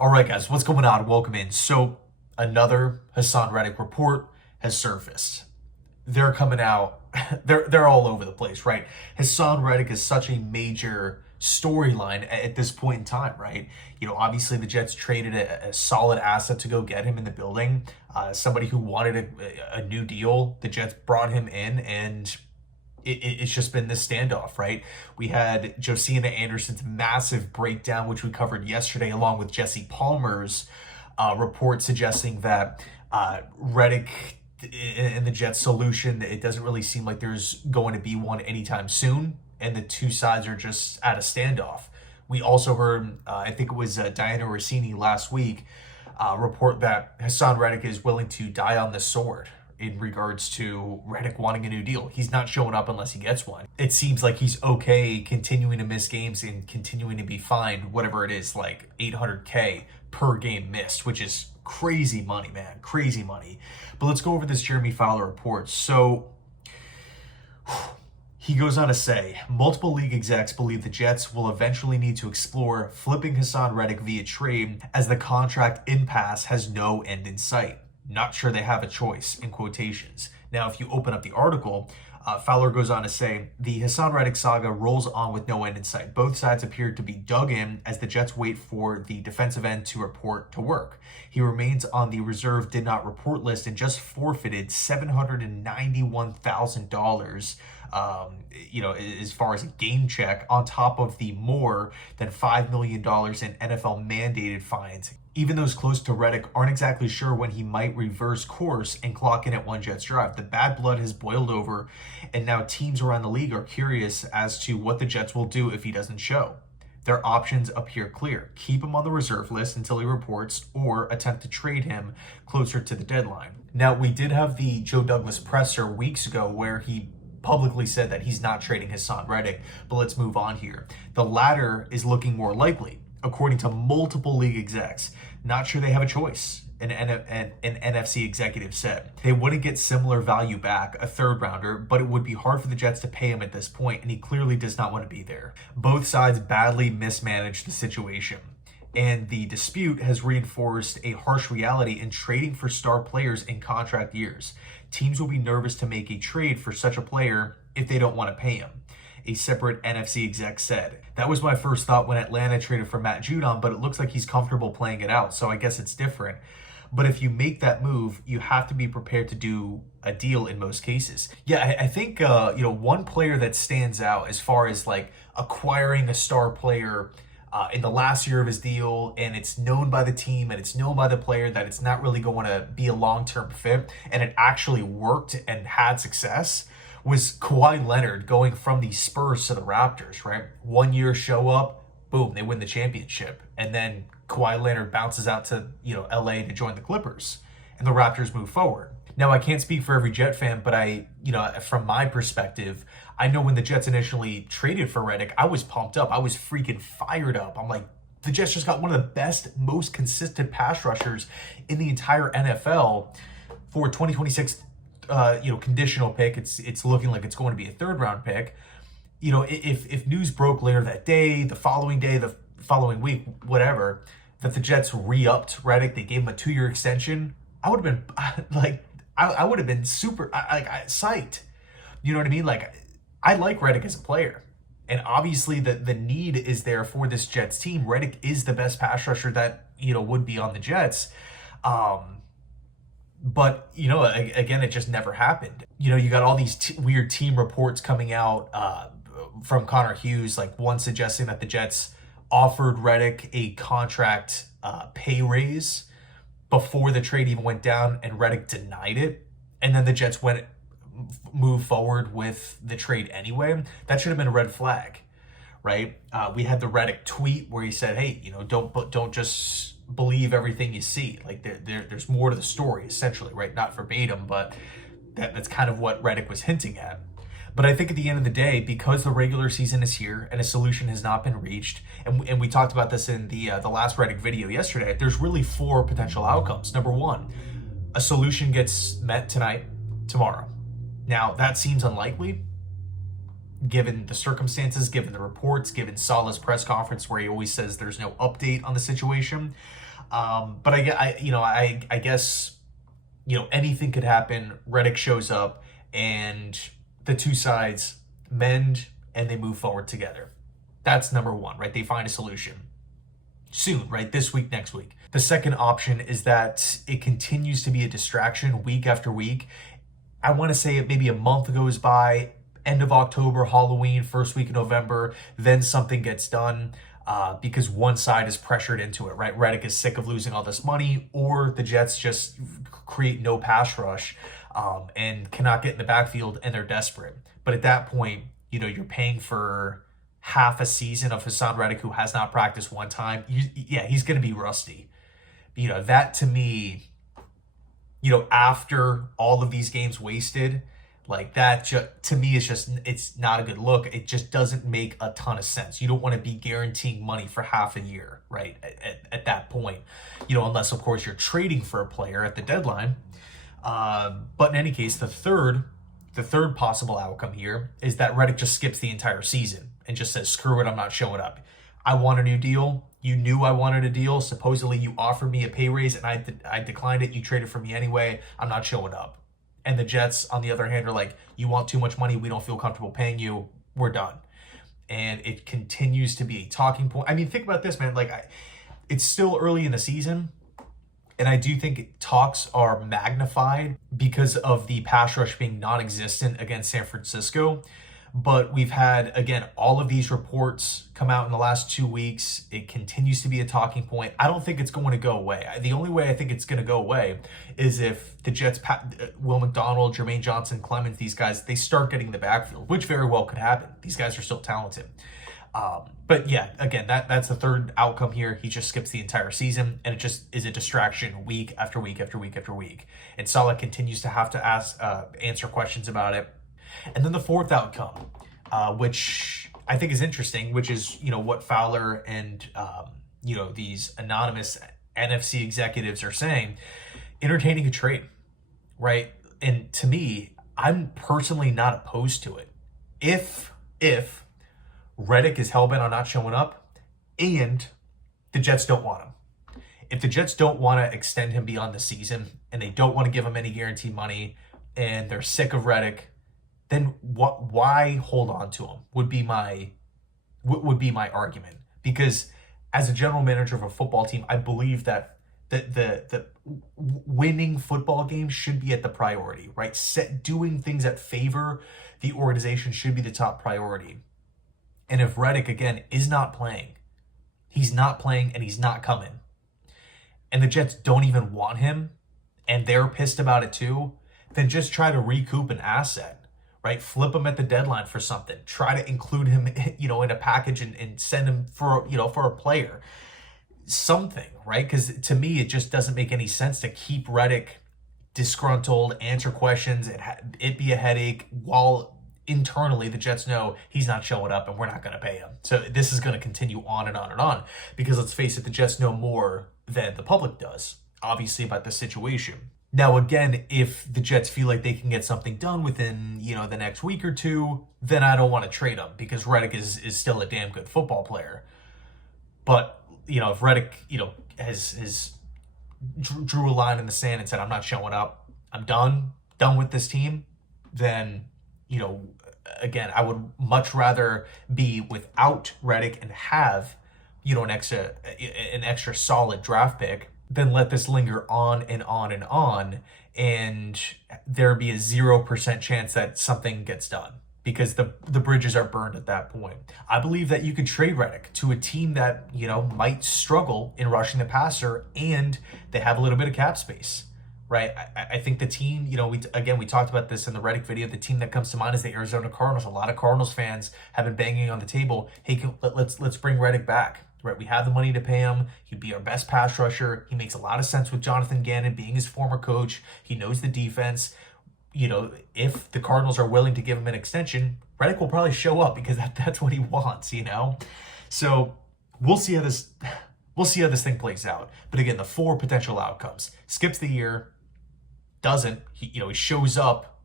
All right, guys, what's going on? Welcome in. So another Haason Reddick report has surfaced. They're coming out. They're all over the place, right? Haason Reddick is such a major storyline at this point in time, right? Obviously the Jets traded a solid asset to go get him in the building. Somebody who wanted a new deal. The Jets brought him in, and it's just been this standoff, right? We had Josina Anderson's massive breakdown, which we covered yesterday, along with Jesse Palmer's report suggesting that Reddick and the Jets solution, it doesn't really seem like there's going to be one anytime soon, and the two sides are just at a standoff. We also heard, I think it was Diana Rossini last week, report that Haason Reddick is willing to die on the sword in regards to Reddick wanting a new deal. He's not showing up unless he gets one. It seems like he's okay continuing to miss games and continuing to be fined, whatever it is, like $800K per game missed, which is crazy money, man, crazy money. But let's go over this Jeremy Fowler report. So he goes on to say, multiple league execs believe the Jets will eventually need to explore flipping Haason Reddick via trade, as the contract impasse has no end in sight. Not sure they have a choice, in quotations. Now, if you open up the article, Fowler goes on to say, the Haason Reddick saga rolls on with no end in sight. Both sides appear to be dug in as the Jets wait for the defensive end to report to work. He remains on the reserve did not report list and just forfeited $791,000, as far as a game check, on top of the more than $5 million in NFL mandated fines. Even those close to Reddick aren't exactly sure when he might reverse course and clock in at one Jets drive. The bad blood has boiled over, and now teams around the league are curious as to what the Jets will do if he doesn't show. Their options appear clear. Keep him on the reserve list until he reports, or attempt to trade him closer to the deadline. Now, we did have the Joe Douglas presser weeks ago where he publicly said that he's not trading Haason Reddick, but let's move on here. The latter is looking more likely, according to multiple league execs. Not sure they have a choice, an NFC executive said. They wouldn't get similar value back, a third rounder, but it would be hard for the Jets to pay him at this point, and he clearly does not want to be there. Both sides badly mismanaged the situation, and the dispute has reinforced a harsh reality in trading for star players in contract years. Teams will be nervous to make a trade for such a player if they don't want to pay him, a separate NFC exec said. That was my first thought when Atlanta traded for Matt Judon, but it looks like he's comfortable playing it out, so I guess it's different. But if you make that move, you have to be prepared to do a deal in most cases. Yeah, I think one player that stands out as far as like acquiring a star player in the last year of his deal, and it's known by the team and it's known by the player that it's not really going to be a long-term fit, and it actually worked and had success, was Kawhi Leonard going from the Spurs to the Raptors, right? 1 year show up, boom, they win the championship. And then Kawhi Leonard bounces out to, LA to join the Clippers, and the Raptors move forward. Now, I can't speak for every Jet fan, but from my perspective, I know when the Jets initially traded for Reddick, I was pumped up. I was freaking fired up. I'm like, the Jets just got one of the best, most consistent pass rushers in the entire NFL for 2026 conditional pick. It's looking like it's going to be a third round pick. If news broke later that day, the following week, whatever, that the Jets re-upped Reddick, they gave him a 2-year extension, I would have been like, I would have been super psyched. You know what I mean? Like, I like Reddick as a player, and obviously the need is there for this Jets team. Reddick is the best pass rusher that would be on the Jets. But, again, it just never happened. You got all these weird team reports coming out from Connor Hughes, like one suggesting that the Jets offered Reddick a contract pay raise before the trade even went down, and Reddick denied it. And then the Jets moved forward with the trade anyway. That should have been a red flag, right? We had the Reddick tweet where he said, hey, don't just believe everything you see. Like there's more to the story, essentially, right? Not verbatim, but that's kind of what Reddick was hinting at. But I think at the end of the day, because the regular season is here and a solution has not been reached, and we talked about this in the last Reddick video yesterday, there's really 4 potential outcomes. Number 1, a solution gets met tonight, tomorrow. Now, that seems unlikely, given the circumstances, given the reports, given Saleh's press conference where he always says there's no update on the situation. But I guess, anything could happen. Reddick shows up and the two sides mend and they move forward together. That's number one, right? They find a solution soon, right? This week, next week. The second option is that it continues to be a distraction week after week. I want to say maybe a month goes by, end of October, Halloween, first week of November, then something gets done because one side is pressured into it, right? Reddick is sick of losing all this money, or the Jets just create no pass rush and cannot get in the backfield and they're desperate. But at that point, you're paying for half a season of Haason Reddick, who has not practiced one time. He's going to be rusty. That to me, after all of these games wasted, like that, to me, it's not a good look. It just doesn't make a ton of sense. You don't want to be guaranteeing money for half a year, right? At that point, unless of course you're trading for a player at the deadline. But in any case, the third possible outcome here is that Reddick just skips the entire season and just says, screw it, I'm not showing up. I want a new deal. You knew I wanted a deal. Supposedly you offered me a pay raise and I declined it. You traded for me anyway. I'm not showing up. And the Jets, on the other hand, are like, you want too much money. We don't feel comfortable paying you. We're done. And it continues to be a talking point. I mean, think about this, man. It's still early in the season. And I do think talks are magnified because of the pass rush being non-existent against San Francisco. But we've had, again, all of these reports come out in the last 2 weeks. It continues to be a talking point. I don't think it's going to go away. The only way I think it's going to go away is if the Jets, Will McDonald, Jermaine Johnson, Clemens, these guys, they start getting the backfield, which very well could happen. These guys are still talented. But yeah, again, that's the third outcome here. He just skips the entire season, and it just is a distraction week after week after week after week. And Saleh continues to have to answer questions about it. And then the fourth outcome, which I think is interesting, which is, what Fowler and, these anonymous NFC executives are saying, entertaining a trade, right? And to me, I'm personally not opposed to it. If Reddick is hellbent on not showing up and the Jets don't want him. If the Jets don't want to extend him beyond the season and they don't want to give him any guaranteed money and they're sick of Reddick, then why hold on to him would be my argument. Because as a general manager of a football team, I believe that the winning football game should be at the priority, right? Doing things that favor the organization should be the top priority. And if Reddick, again, is not playing, he's not playing and he's not coming, and the Jets don't even want him, and they're pissed about it too, then just try to recoup an asset, right? Flip him at the deadline for something. Try to include him, in a package and send him for a player. Something, right? Because to me, it just doesn't make any sense to keep Reddick disgruntled, answer questions, it be a headache, while internally the Jets know he's not showing up and we're not going to pay him. So this is going to continue on and on and on, because let's face it, the Jets know more than the public does, obviously, about the situation. Now, again, if the Jets feel like they can get something done within, the next week or two, then I don't want to trade him, because Reddick is still a damn good football player. But, if Reddick, has drew a line in the sand and said, I'm not showing up, I'm done with this team, then, again, I would much rather be without Reddick and have, an extra solid draft pick than let this linger on and on and on, and there be a 0% chance that something gets done, because the bridges are burned at that point. I believe that you could trade Reddick to a team that, might struggle in rushing the passer, and they have a little bit of cap space, right? I think the team, we talked about this in the Reddick video. The team that comes to mind is the Arizona Cardinals. A lot of Cardinals fans have been banging on the table, hey, let's bring Reddick back. Right, we have the money to pay him. He'd be our best pass rusher. He makes a lot of sense with Jonathan Gannon being his former coach. He knows the defense. If the Cardinals are willing to give him an extension, Reddick will probably show up, because that's what he wants. So we'll see how this thing plays out. But again, the four potential outcomes: skips the year, doesn't. He shows up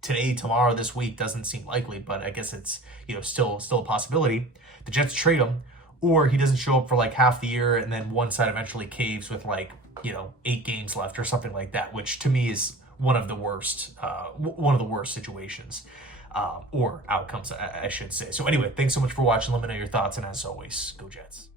today, tomorrow, this week. Doesn't seem likely, but I guess it's still a possibility. The Jets trade him. or he doesn't show up for like half the year and then one side eventually caves with like, 8 games left or something like that, which to me is one of the worst situations, or outcomes, I should say. So anyway, thanks so much for watching. Let me know your thoughts, and as always, go Jets.